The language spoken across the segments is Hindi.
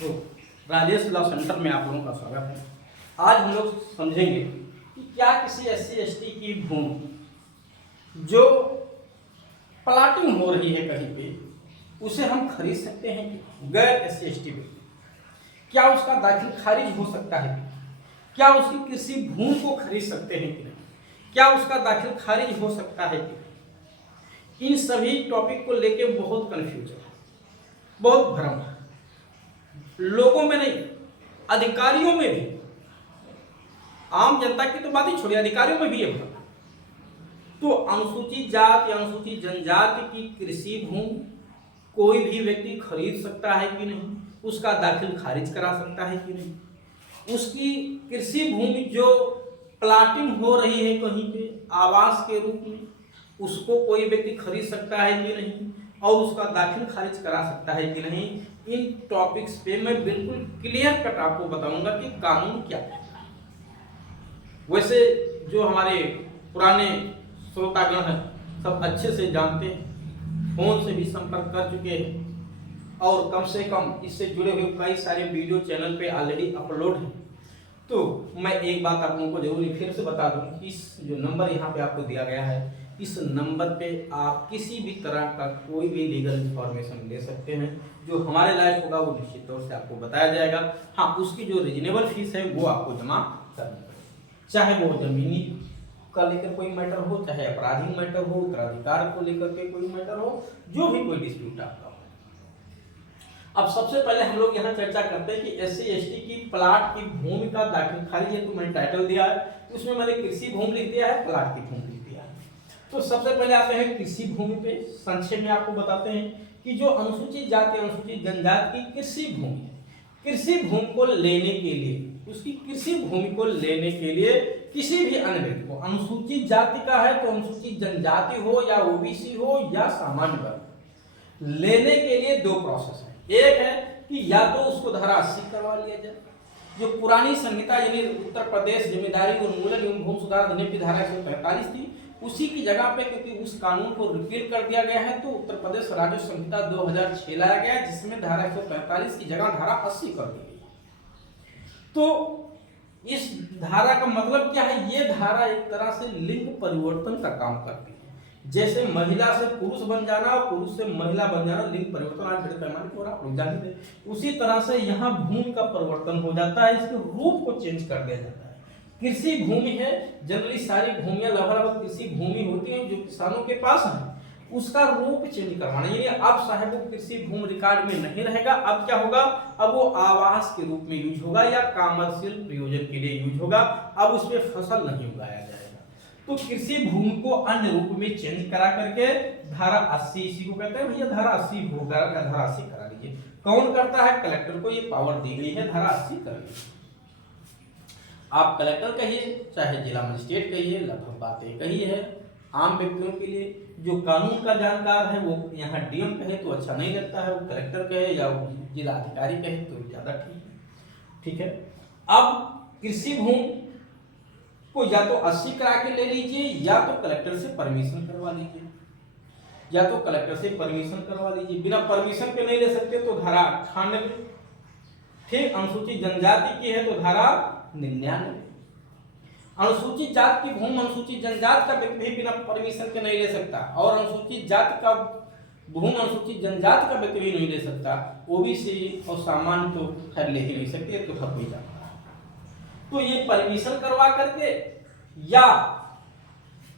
तो राजेश लॉ सेंटर में आप लोगों का स्वागत है। आज हम लोग समझेंगे कि क्या किसी SC/ST की भूमि जो प्लाटिंग हो रही है कहीं पे, उसे हम खरीद सकते हैं कि गैर SC/ST में? क्या उसका दाखिल खारिज हो सकता है? क्या उसकी कृषि भूमि को खरीद सकते हैं कि नहीं? क्या उसका दाखिल खारिज हो सकता है कि नहीं? इन सभी टॉपिक को लेके बहुत कंफ्यूजन है, बहुत भ्रम है लोगों में, नहीं अधिकारियों में भी। आम जनता की तो बात ही छोड़िए, अधिकारियों में भी ये भ्रम है। तो अनुसूचित जाति या अनुसूचित जनजाति की कृषि भूमि कोई भी व्यक्ति खरीद सकता है कि नहीं? उसका दाखिल खारिज करा सकता है कि नहीं? उसकी कृषि भूमि जो प्लाटिंग हो रही है कहीं पे आवास के रूप में, उसको कोई व्यक्ति खरीद सकता है कि नहीं? और उसका दाखिल खारिज करा सकता है कि नहीं? इन टॉपिक्स पे मैं बिल्कुल क्लियर कट आपको बताऊंगा कि कानून क्या है। वैसे जो हमारे पुराने श्रोतागण हैं सब अच्छे से जानते हैं, फोन से भी संपर्क कर चुके हैं और कम से कम इससे जुड़े हुए कई सारे वीडियो चैनल पे ऑलरेडी अपलोड हैं। तो मैं एक बात आप लोगों को जरूरी फिर से बता दूं, इस जो नंबर यहाँ पे आपको दिया गया है, इस नंबर पे आप किसी भी तरह का कोई भी लीगल इंफॉर्मेशन ले सकते हैं। जो हमारे लायक होगा वो निश्चित तौर से आपको बताया जाएगा। हाँ, उसकी जो रीजनेबल फीस है वो आपको जमा करनी पड़ेगी, चाहे वो जमीनी का लेकर कोई मैटर हो, चाहे आपराधिक मैटर हो, उत्तराधिकार को लेकर के कोई मैटर हो, जो भी कोई डिस्प्यूट आपका हो। अब सबसे पहले हम लोग यहाँ चर्चा करते हैं कि SC/ST की प्लाट की भूमि का दाखिल खारिज है। तो मैंने टाइटल दिया है, उसमें मैंने कृषि भूमि लिख दिया है, प्लाट की भूमि लिख दिया है। तो सबसे पहले आते हैं कृषि भूमि पे। संक्षेप में आपको बताते हैं कि जो अनुसूचित जाति अनुसूचित जनजाति की कृषि भूमि है, कृषि भूमि को लेने के लिए, उसकी कृषि भूमि को लेने के लिए किसी भी अन्य व्यक्ति को, अनुसूचित जाति का है तो अनुसूचित जनजाति हो या OBC हो या सामान्य वर्ग, लेने के लिए दो प्रोसेस है। एक है कि या तो उसको धारा 80 करवा लिया जाए, जो पुरानी संहिता यानी उत्तर प्रदेश जमींदारी उन्मूलन एवं भूमि सुधार अधिनियम की धारा 145 थी, उसी की जगह पे क्योंकि उस कानून को रिपील कर दिया गया है तो उत्तर प्रदेश राज्य संहिता 2006 लाया गया, जिसमें धारा 145 की जगह धारा 80 कर दी गई। तो इस धारा का मतलब क्या है? ये धारा एक तरह से लिंग परिवर्तन का काम करती है। जैसे महिला से पुरुष बन जाना और पुरुष से महिला बन जाना लिंग परिवर्तन आज बड़े पैमाने पर आप लोग जानते हैं, उसी तरह से यहाँ भूमि का परिवर्तन हो जाता है, इसके रूप को चेंज कर दिया जाता है। कृषि भूमि है, जनरली सारी भूमियां लगभग कृषि भूमि होती हैं जो किसानों के पास है, उसका रूप चेंज करवाना, यानी अब साहब वो कृषि भूमि रिकॉर्ड में नहीं रहेगा। अब क्या होगा? अब वो आवास के रूप में यूज होगा या कमर्शियल प्रयोजन के लिए यूज होगा। अब उसमें फसल नहीं उगाया जाएगा। तो कृषि भूमि को अन्य रूप में चेंज करा करके धारा 80, इसी को कहते हैं भैया धारा 80 होगा, धारा 80 करा लीजिए। कौन करता है? कलेक्टर को ये पावर दी गई है, धारा 80 कर लीजिए। आप कलेक्टर कहिए चाहे जिला मजिस्ट्रेट कहिए, लगभग बात एक ही है। आम व्यक्तियों के लिए जो कानून का जानकार है वो यहाँ DM कहे तो अच्छा नहीं लगता है, वो कलेक्टर कहे या वो जिला अधिकारी कहे तो ज्यादा ठीक है। अब कृषि भूमि को या तो 80 करा के ले लीजिए या तो कलेक्टर से परमिशन करवा लीजिए, या तो कलेक्टर से परमिशन करवा लीजिए। बिना परमिशन के नहीं ले सकते तो धारा 98, ठीक। अनुसूचित जनजाति की है तो धारा 99। अनुसूचित जाति की भूमि अनुसूचित जनजाति का व्यक्ति भी बिना परमिशन के नहीं ले सकता, और अनुसूचित जाति का भूमि अनुसूचित जनजाति का व्यक्ति भी नहीं ले सकता। OBC और सामान्य तो खैर ले ही नहीं सकते, तो हर कोई जाता है। तो ये परमिशन करवा करके या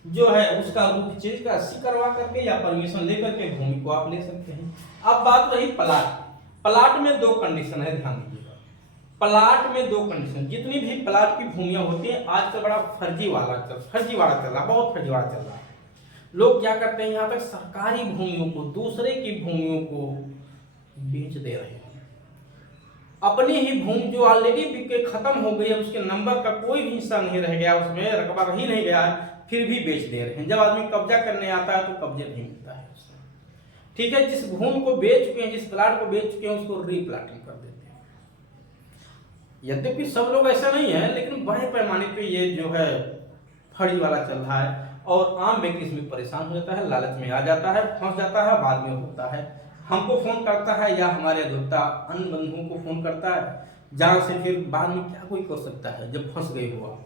जो है उसका रूप चेंज कर 80 करवा करके या परमिशन लेकर के भूमि को आप ले सकते हैं। अब बात रही प्लाट। प्लाट में दो कंडीशन है, ध्यान दीजिएगा। प्लाट में दो कंडीशन, जितनी भी प्लाट की भूमियां होती हैं आज का बड़ा फर्जीवाड़ा चल रहा, बहुत फर्जीवाड़ा चल रहा है। लोग क्या करते हैं, यहाँ तक सरकारी भूमियों को दूसरे की भूमियों को बेच दे रहे हैं। अपनी ही भूमि जो ऑलरेडी बिक के खत्म हो गई है, उसके नंबर का कोई भी हिस्सा नहीं रह गया, उसमें रकबा रह ही नहीं गया है, फिर भी बेच दे रहे हैं। जब आदमी कब्जा करने आता है तो कब्जे नहीं मिलता है उससे, ठीक है। जिस भूमि को बेच चुके हैं, जिस प्लाट को बेच चुके हैं, उसको रीप्लाटिंग कर देते हैं। यद्यपि सब लोग ऐसा नहीं है, लेकिन बड़े पैमाने पे ये जो है फर्जीवाड़ा चल रहा है और आम व्यक्ति इसमें परेशान हो जाता है, लालच में आ जाता है, फंस जाता है, बाद में होता है हमको फोन करता है या हमारे अधिवक्ता अन्य बंधुओं को फोन करता है, जहाँ से फिर बाद में क्या कोई कर सकता है जब फंस गए हुआ।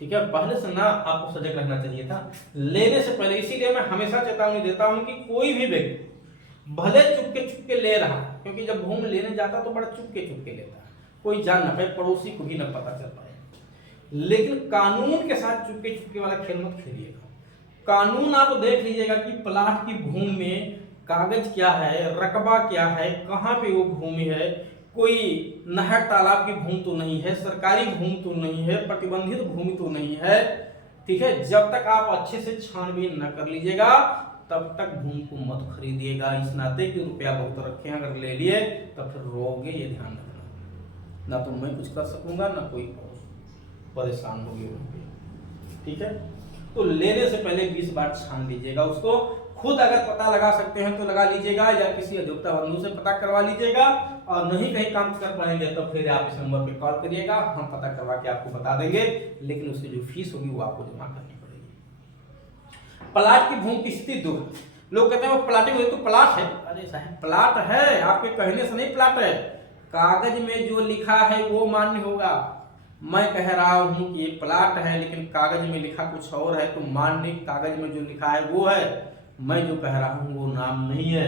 ठीक है, पहले से ना आपको सजग रहना चाहिए था लेने से पहले। इसीलिए मैं हमेशा चेतावनी देता हूं कि कोई भी व्यक्ति भले चुपके ले रहा, क्योंकि जब भूमि लेने जाता तो बड़ा चुपके लेता है, कोई जान ना पाए, पड़ोसी को भी ना पता चल पाए। लेकिन कानून के साथ चुपके वाला खेल मत खेलिएगा। कानून आप देख लीजिएगा कि प्लाट की भूमि में कागज क्या है, रकबा क्या है, कहाँ पे वो भूमि है, कोई नहर तालाब की भूमि तो नहीं है, सरकारी भूमि तो नहीं है, प्रतिबंधित भूमि तो नहीं है। ठीक है, जब तक आप अच्छे से छानबीन न कर लीजिएगा तब तक भूमि को मत खरीदिएगा। इस नाते कि रुपया बहुत रखे, अगर ले लिए तो फिर रोगे, ये ध्यान रखना। ना तो मैं कुछ कर सकूंगा ना कोई परेशान होगी। ठीक है, तो लेने से पहले 20 बार छान लीजिएगा उसको। खुद अगर पता लगा सकते हैं तो लगा लीजिएगा, या किसी अधिवक्ता बंधु से पता करवा लीजिएगा। और नहीं कहीं काम कर पाएंगे तो फिर आप इस नंबर पे कॉल करिएगा, हम पता करवा के आपको बता देंगे। लेकिन उसकी जो फीस होगी वो आपको जमा करनी पड़ेगी। प्लाट की भूमि की स्थिति 2। लोग कहते हैं वो प्लाटिंग तो प्लाट है। अरे साहब, प्लाट है, आपके कहने से नहीं प्लाट है। कागज में जो लिखा है वो मान्य होगा। मैं कह रहा हूं कि ये प्लाट है लेकिन कागज में लिखा कुछ और है, तो मान्य कागज में जो लिखा है वो है। मैं जो कह रहा हूं वो नाम नहीं है।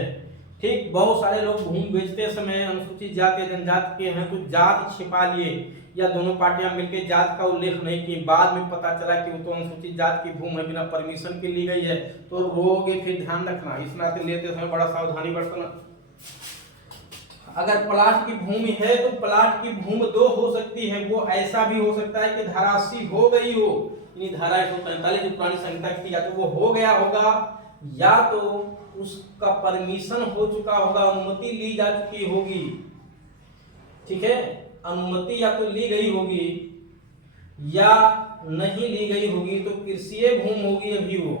ठीक, बहुत सारे लोग भूमि बेचते समय अनुसूचित जाति जनजाति के हैं तो जात छिपा लिए, या दोनों पार्टियां मिलकर जात का उल्लेख नहीं की। बाद में पता चला कि वो तो अनुसूचित जाति की भूमि है, बिना परमिशन के ली गई है, तो रोगे। फिर ध्यान रखना, इस नाते लेते समय बड़ा सावधानी बरतना। अगर प्लाट की भूमि है तो प्लाट की भूमि 2 हो सकती है। वो ऐसा भी हो सकता है कि धारा 80 हो गई हो, यानी धारा 145 जो पुरानी संहिता की, या तो वो हो गया होगा या तो उसका परमिशन हो चुका होगा, अनुमति ली जा चुकी होगी। ठीक है, अनुमति या तो ली गई होगी या नहीं ली गई होगी, तो कृषि भूमि होगी। अभी वो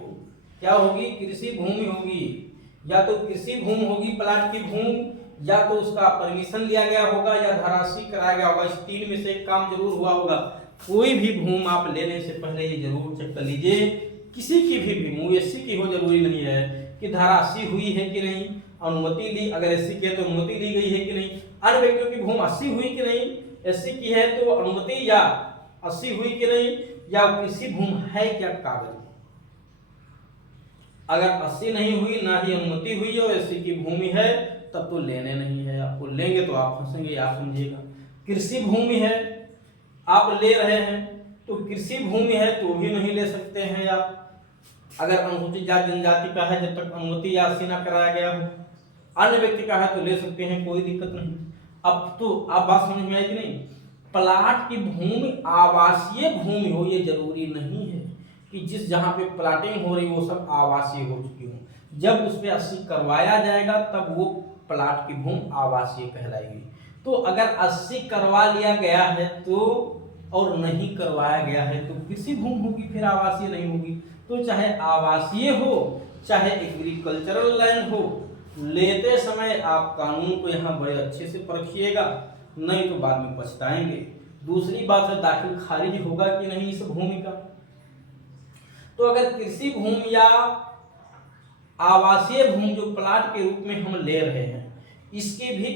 क्या होगी? कृषि भूमि होगी। या तो कृषि भूमि होगी प्लाट की भूमि, या तो उसका परमिशन लिया गया होगा, या धराशी कराया गया होगा। इस 3 में से एक काम जरूर हुआ होगा। कोई भी भूमि आप लेने से पहले ये जरूर चेक कर लीजिए, किसी की भी भूमि, एससी की हो जरूरी नहीं है, कि धराशी हुई है कि नहीं, अनुमति ली, अगर एससी की है तो अनुमति ली गई है कि नहीं। अन्य व्यक्तियों की भूमि 80 हुई कि नहीं, एससी की है तो अनुमति या 80 हुई कि नहीं, या कृषि भूमि है क्या कागज। अगर 80 नहीं हुई, ना ही अनुमति हुई और एससी की भूमि है, तब तो लेने नहीं है। आपको लेंगे तो आप फंसेंगे, आप समझिएगा। कृषि भूमि है, आप ले रहे हैं, तो कृषि भूमि है तो भी नहीं ले सकते हैं आप। अगर अनुसूचित जाति जनजाति का है, जब तक अनुमति या 80 ना कराया गया हो। अन्य व्यक्ति का है तो ले सकते हैं, कोई दिक्कत नहीं। अब तो आप बात समझ में आई कि नहीं? प्लाट की भूमि आवासीय भूमि हो, ये जरूरी नहीं है कि जिस जहां पे प्लाटिंग हो रही वो सब आवासीय हो चुकी हो। जब उस पर 80 करवाया जाएगा तब वो प्लाट की भूमि आवासीय कहलाएगी। तो अगर 80 करवा लिया गया है तो, और नहीं करवाया गया है तो कृषि भूमि होगी, फिर आवासीय नहीं होगी। तो चाहे आवासीय हो चाहे एग्रीकल्चरल लैंड हो, लेते समय आप कानून को यहाँ बड़े अच्छे से परखिएगा, नहीं तो बाद में पछताएंगे। दूसरी बात है, दाखिल खारिज होगा कि नहीं इस भूमि का। तो अगर कृषि भूमि या आवासीय भूमि जो प्लाट के रूप में हम ले रहे हैं, इसके भी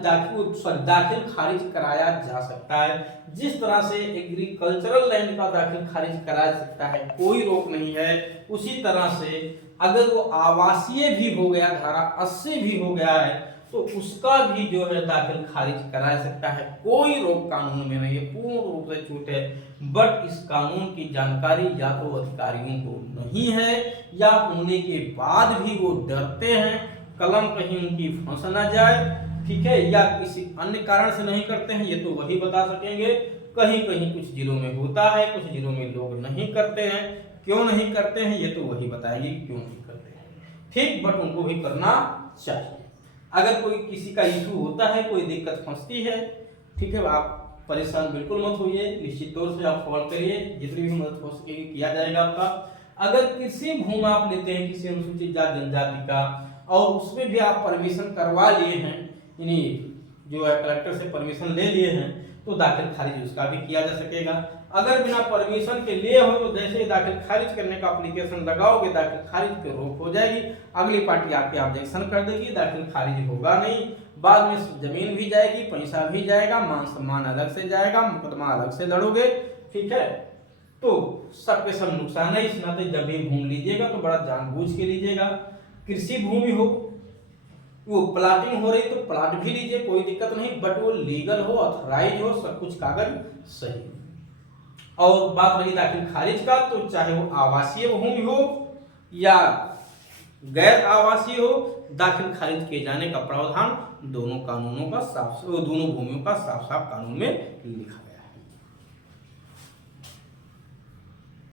दाखिल खारिज कराया जा सकता है। जिस तरह से एग्रीकल्चरल लैंड का दाखिल खारिज कराया जा सकता है, कोई रोक नहीं है, उसी तरह से अगर वो आवासीय भी हो गया, धारा 80 भी हो गया है, तो उसका भी जो है दाखिल खारिज कराया सकता है। कोई रोक कानून में नहीं है, पूर्ण रूप से छूट है। बट इस कानून की जानकारी या तो अधिकारियों को नहीं है, या होने के बाद भी वो डरते हैं कलम कहीं उनकी फंस ना जाए। ठीक है, या किसी अन्य कारण से नहीं करते हैं, ये तो वही बता सकेंगे। कहीं कहीं कुछ जिलों में होता है, कुछ जिलों में लोग नहीं करते हैं। क्यों नहीं करते हैं ये तो वही बताएंगे क्यों नहीं करते हैं। ठीक, बट उनको भी करना चाहिए। अगर कोई किसी का इशू होता है, कोई दिक्कत फंसती है, ठीक है, आप परेशान बिल्कुल मत होइए, निश्चित तौर से आप कॉल करिए, जितनी भी मदद हो सकेगी किया जाएगा आपका। अगर कृषि भूमि आप लेते हैं किसी अनुसूचित जाति जनजाति का, और उसमें भी आप परमिशन करवा लिए हैं, यानी जो है कलेक्टर से परमिशन ले लिए हैं, तो दाखिल खारिज उसका भी किया जा सकेगा। अगर बिना परमिशन के लिए हो तो जैसे ही दाखिल खारिज करने का एप्लीकेशन लगाओगे, दाखिल खारिज पे रोक हो जाएगी, अगली पार्टी आके ऑब्जेक्शन कर देगी, दाखिल खारिज होगा नहीं, बाद में जमीन भी जाएगी, पैसा भी जाएगा, मान सम्मान अलग से जाएगा, मुकदमा अलग से लड़ोगे, ठीक है। तो सबके सब नुकसान है। इस नाते जब भी भूमि लीजिएगा तो बड़ा जानबूझ के लीजिएगा। कृषि भूमि हो, वो प्लाटिंग हो रही तो प्लाट भी लीजिए, कोई दिक्कत नहीं, बट वो लीगल हो, ऑथराइज हो, सब कुछ कागज सही। और बात रही दाखिल खारिज का, तो चाहे वो आवासीय भूमि हो या गैर आवासीय हो, दाखिल खारिज किए जाने का प्रावधान दोनों कानूनों का दोनों भूमियों का साफ साफ कानून में लिखा है।